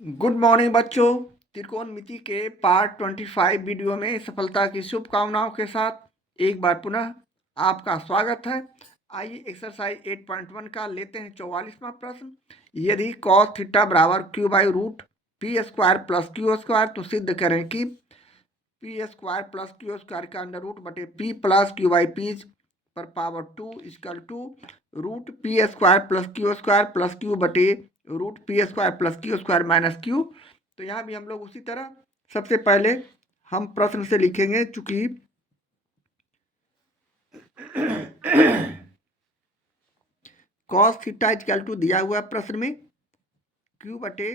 Good morning बच्चों। त्रिकोणमिति के part 25 video में सफलता की शुभकामनाओं के साथ एक बार पुनः आपका स्वागत है। आइए एक्सरसाइज 8.1 का लेते हैं 44वां प्रश्न। यदि cos थीटा बराबर q by root P square plus Q square तो सिद्ध करें कि P square plus Q square का अंडर रूट बटे P plus Q by P पर power 2 equal to root P square plus Q बटे root P square plus Q square minus Q. तो यहाँ भी हम लोग उसी तरह सबसे पहले हम प्रश्न से लिखेंगे, चूंकि cos थीटा इक्वल टू दिया हुआ प्रश्न में q बटे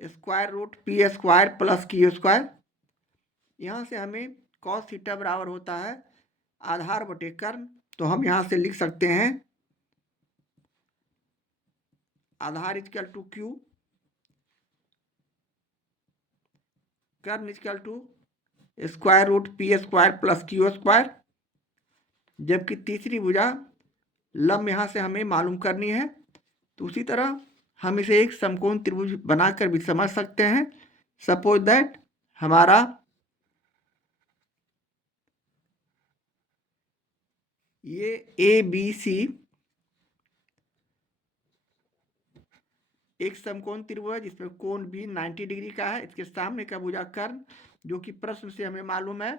square root P square plus Q square. यहाँ से हमें cos थीटा बराबर होता है आधार बटे कर्ण, तो हम यहाँ से लिख सकते हैं आधार इक्वल टू क्यू, कर्ण equal to square root P square plus Q square. जबकि तीसरी भुजा लंब यहाँ से हमें मालूम करनी है, तो उसी तरह हम इसे एक समकोण त्रिभुज बनाकर भी समझ सकते हैं। सपोज दैट हमारा ये ए बी सी एक समकोण त्रिभुज है जिसमें कोण भी 90 डिग्री का है। इसके सामने का भुजा कर्ण, जो कि प्रश्न से हमें मालूम है,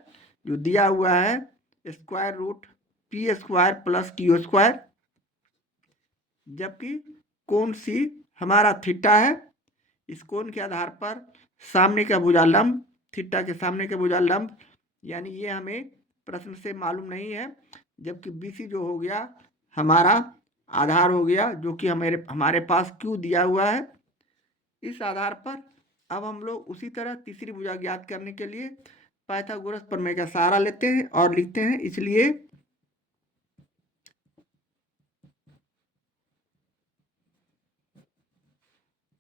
जो दिया हुआ है square root P square plus Q square. जबकि कोण सी हमारा थीटा है। इस कोण के आधार पर सामने का भुजा लंब, थीटा के सामने का भुजा लंब, यानी ये हमें प्रश्न से मालूम नहीं है। जबकि बीसी जो हो गया हमारा आधार हो गया, जो कि हमारे पास क्यू दिया हुआ है। इस आधार पर अब हम लोग उसी तरह तीसरी भुजा ज्ञात करने के लिए पाइथागोरस प्रमेय का सहारा लेते हैं और लिखते हैं। इसलिए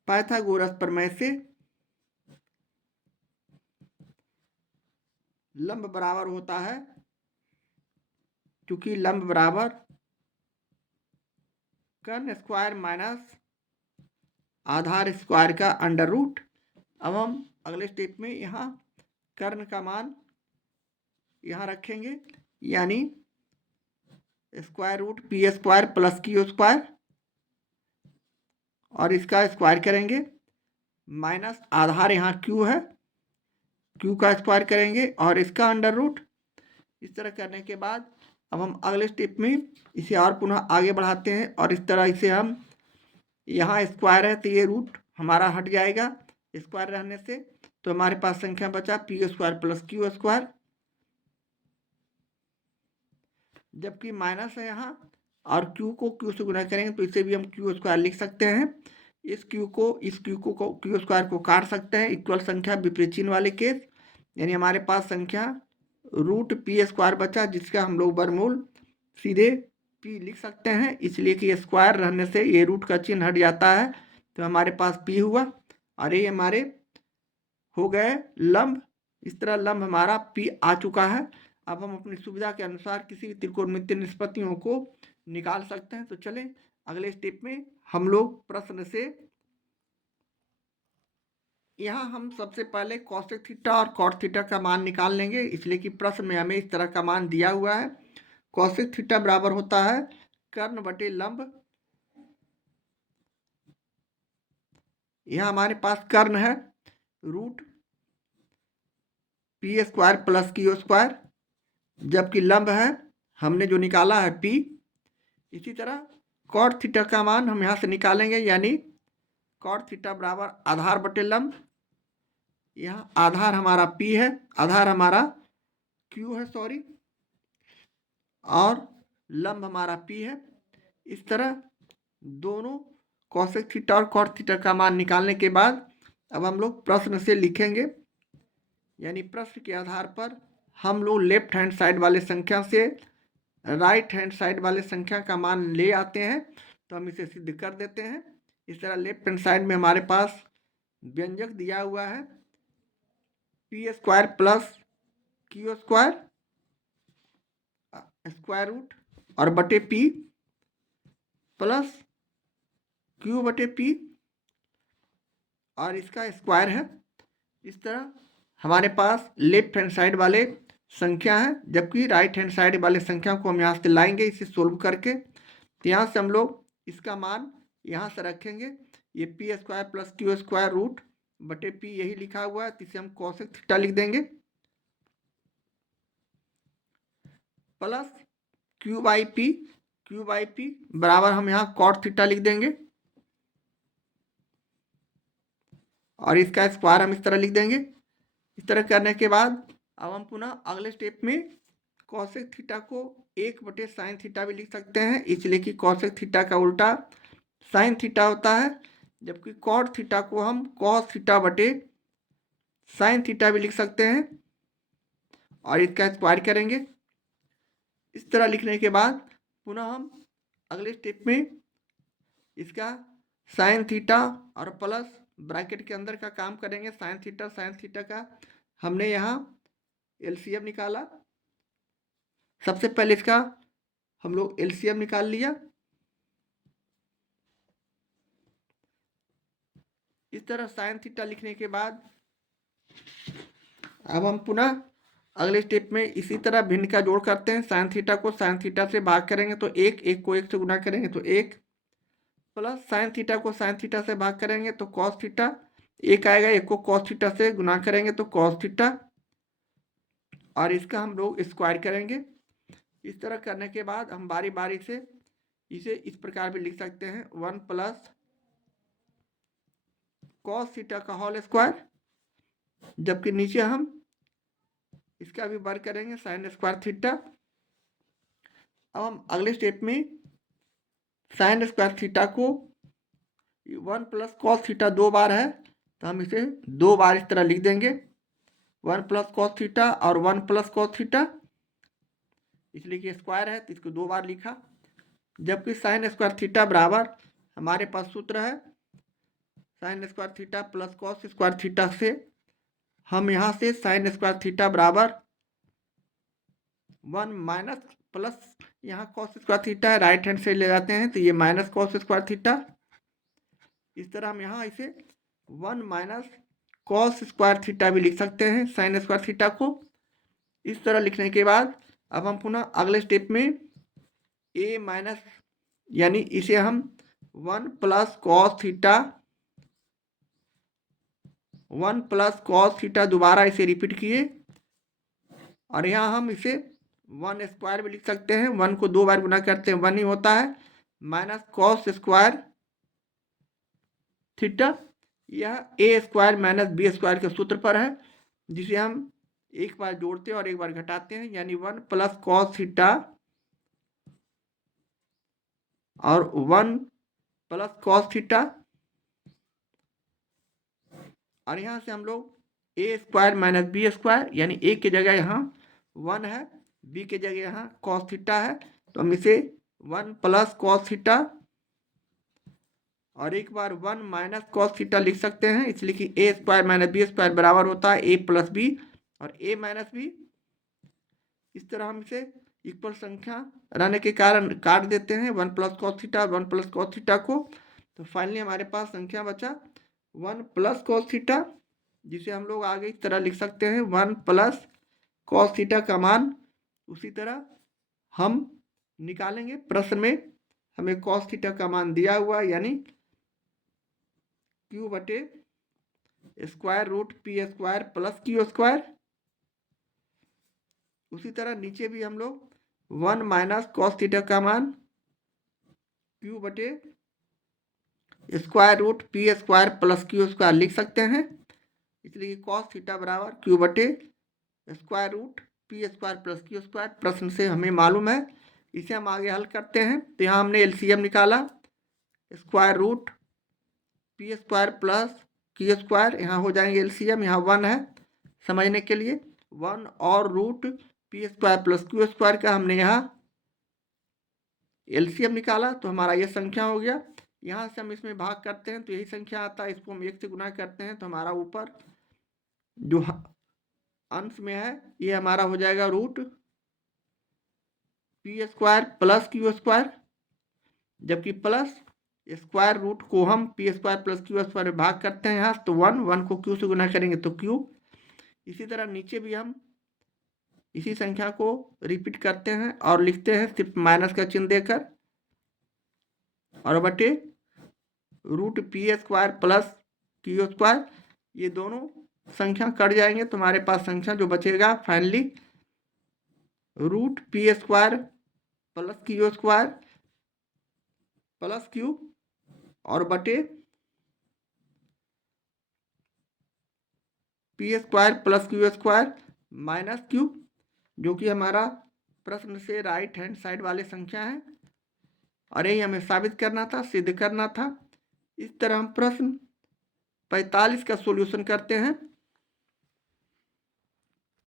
पाइथागोरस प्रमेय से लंब बराबर होता है, क्योंकि लंब बराबर कर्ण स्क्वायर माइनस आधार स्क्वायर का अंडर रूट। अब हम अगले स्टेप में यहाँ कर्ण का मान यहाँ रखेंगे, यानी square root P square plus Q square, और इसका स्क्वायर करेंगे माइनस आधार यहाँ क्यू है, क्यू का स्क्वायर करेंगे और इसका अंडर रूट। इस तरह करने के बाद अब हम अगले स्टेप में इसे और पुनः आगे बढ़ाते हैं, और इस तरह इसे हम यहाँ स्क्वायर है तो ये रूट हमारा हट जाएगा स्क्वायर रहने से, तो हमारे पास संख्या बचा P square plus Q square. जबकि माइनस है यहाँ, और क्यू को क्यू से गुना करेंगे तो इसे भी हम क्यू स्क्वायर लिख सकते हैं। इस क्यू को क्यू स्क्वायर को काट सकते हैं इक्वल संख्या विपरीत चिन्ह वाले केस, यानी हमारे पास संख्या रूट पी स्क्वायर बचा, जिसका हम लोग वर्गमूल सीधे पी लिख सकते हैं, इसलिए कि स्क्वायर रहने से ये रूट का चिन्ह हट जाता है, तो हमारे पास पी हुआ। और ये हमारे हो गए लंब। इस तरह लंब हमारा पी आ चुका है। अब हम अपनी सुविधा के अनुसार किसी भी त्रिकोणमितीय निष्पत्तियों को निकाल सकते हैं। तो चलें अगले स्टेप में हम लोग प्रश्न से यहाँ हम सबसे पहले कॉसेक थीटा और कॉट थीटा का मान निकाल लेंगे, इसलिए कि प्रश्न में हमें इस तरह का मान दिया हुआ है। कॉसेक थीटा बराबर होता है कर्ण बटे लंब। यहाँ हमारे पास कर्ण है root P square plus Q square, जबकि लंब है हमने जो निकाला है पी। इसी तरह कॉट थीटा का मान हम यहाँ से निकालेंगे, यानी कॉट थीटा बराबर आधार बटे लंब। यहाँ आधार हमारा पी है, आधार हमारा क्यू है, सॉरी, और लंब हमारा पी है। इस तरह दोनों कॉसेक थीटा और कॉट थीटा का मान निकालने के बाद अब हम लोग प्रश्न से लिखेंगे, यानी प्रश्न के आधार पर हम लोग लेफ्ट हैंड साइड वाले संख्या से राइट हैंड साइड वाले संख्या का मान ले आते हैं, तो हम इसे सिद्ध कर देते हैं। इस तरह लेफ्ट हैंड साइड में हमारे पास व्यंजक दिया हुआ है p square plus Q square square root और बटे पी प्लस क्यू बटे पी, और इसका स्क्वायर है। इस तरह हमारे पास लेफ्ट हैंड साइड वाले संख्या है, जबकि राइट हैंड साइड वाले संख्या को हम यहाँ से लाएंगे इसे सोल्व करके। तो यहाँ से हम लोग इसका मान यहाँ से रखेंगे, ये p square plus Q square root बटे पी यही लिखा हुआ है, तो इसे हम कोसेक थीटा लिख देंगे प्लस क्यू बाई पी बराबर हम यहाँ कॉट थीटा लिख देंगे और इसका स्क्वायर हम इस तरह लिख देंगे। इस तरह करने के बाद अब हम पुनः अगले स्टेप में कॉसेक थीटा को 1 बटे साइन थीटा भी लिख सकते हैं, इसलिए कि कॉसेक थीटा का उल्टा साइन थीटा होता है, जबकि कॉट थीटा को हम कॉस थीटा बटे साइन थीटा भी लिख सकते हैं और इसका स्क्वायर करेंगे। इस तरह लिखने के बाद पुनः हम अगले स्टेप में इसका साइन थीटा और प्लस ब्रैकेट के अंदर का काम करेंगे। साइन थीटा का हमने यहाँ एलसीएम निकाला। सबसे पहले इसका हम लोग एलसीएम निकाल लिया। इस तरह साइन थीटा लिखने के बाद अब हम पुनः अगले स्टेप में इसी तरह भिन्न का जोड़ करते हैं। साइन थीटा को साइन थीटा से भाग करेंगे तो एक को 1 से गुना करेंगे तो 1 प्लस साइन थीटा को साइन थीटा से भाग करेंगे तो कॉस थीटा, 1 आएगा, 1 को कॉस थीटा से गुना करेंगे तो कॉस थीटा और इसका हम लोग स्क्वायर करेंगे। इस तरह करने के बाद हम बारी बारी से इसे इस प्रकार भी लिख सकते हैं 1 प्लस कॉस थीटा का होल स्क्वायर, जबकि नीचे हम इसका भी वर्ग करेंगे साइन स्क्वायर थीटा। अब हम अगले स्टेप में साइन स्क्वायर थीटा को 1 प्लस कॉस थीटा 2 बार है तो हम इसे 2 बार इस तरह लिख देंगे 1 प्लस कॉस थीटा और 1 प्लस कॉस थीटा, इसलिए कि स्क्वायर है तो इसको 2 बार लिखा। जबकि साइन स्क्वायर थीटा बराबर हमारे पास सूत्र है sine square theta plus cos square theta से हम यहाँ से साइन स्क्वायर थीटा बराबर 1 माइनस प्लस यहाँ कॉस स्क्वायर थीटा है, राइट हैंड से ले जाते हैं तो ये माइनस कॉस स्क्वायर थीटा। इस तरह हम यहाँ इसे 1 माइनस कॉस स्क्वायर थीटा भी लिख सकते हैं साइन स्क्वायर थीटा को। इस तरह लिखने के बाद अब हम पुनः अगले स्टेप में ए माइनस यानी इसे हम 1 प्लस कॉस थीटा दोबारा इसे रिपीट किए और यहाँ हम इसे 1 स्क्वायर भी लिख सकते हैं। 1 को 2 बार गुना करते हैं 1 ही होता है, माइनस कॉस स्क्वायर थीटा, यह ए स्क्वायर माइनस बी स्क्वायर के सूत्र पर है, जिसे हम एक बार जोड़ते हैं और एक बार घटाते हैं, यानी 1 प्लस कॉस थीटा और 1 प्लस कॉस थीटा और यहाँ से हम लोग ए स्क्वायर माइनस बी स्क्वायर यानी ए की जगह यहाँ 1 है, बी की जगह यहाँ कॉस थीटा है, तो हम इसे 1 प्लस कॉस थीटा और एक बार 1 माइनस कॉस थीटा लिख सकते हैं, इसलिए कि ए स्क्वायर माइनस बी स्क्वायर बराबर होता है ए प्लस बी और ए माइनस बी। इस तरह हम इसे इक्वल संख्या रहने के कारण काट देते हैं 1 प्लस कॉस थीटा और 1 प्लस कॉस थीटा को, तो फाइनली हमारे पास संख्या बचा 1 प्लस कॉस थीटा, जिसे हम लोग आगे इस तरह लिख सकते हैं 1 प्लस कॉस थीटा का मान उसी तरह हम निकालेंगे। प्रश्न में हमें कॉस थीटा का मान दिया हुआ यानी क्यू बटे square root P square plus Q square. उसी तरह नीचे भी हम लोग 1 माइनस कॉस थीटा का मान क्यू बटे square root P square plus Q square लिख सकते हैं, इसलिए कॉस थीटा बराबर क्यू बटे square root P square plus Q square प्रश्न से हमें मालूम है। इसे हम आगे हल करते हैं तो यहाँ हमने एलसीएम निकाला square root P square plus Q square, यहाँ हो जाएंगे एलसीएम, यहाँ 1 है समझने के लिए 1 और root P square plus Q square का हमने यहाँ एलसीएम निकाला तो हमारा ये संख्या हो गया। यहाँ से हम इसमें भाग करते हैं तो यही संख्या आता है, इसको हम 1 से गुना करते हैं तो हमारा ऊपर जो अंश में है ये हमारा हो जाएगा root P square plus Q square, जबकि प्लस स्क्वायर रूट को हम p square plus Q square में भाग करते हैं यहाँ, तो 1 को क्यू से गुना करेंगे तो क्यू। इसी तरह नीचे भी हम इसी संख्या को रिपीट करते हैं और लिखते हैं सिर्फ माइनस का चिन्ह देकर, और बटे root P square plus Q square. ये दोनों संख्या कट जाएंगे, तुम्हारे पास संख्या जो बचेगा finally root P square plus Q square plus q और बटे p square plus Q square minus q, जो कि हमारा प्रश्न से राइट हैंड साइड वाले संख्या है, और यही हमें साबित करना था, सिद्ध करना था। इस तरह हम प्रश्न 45 का सॉल्यूशन करते हैं।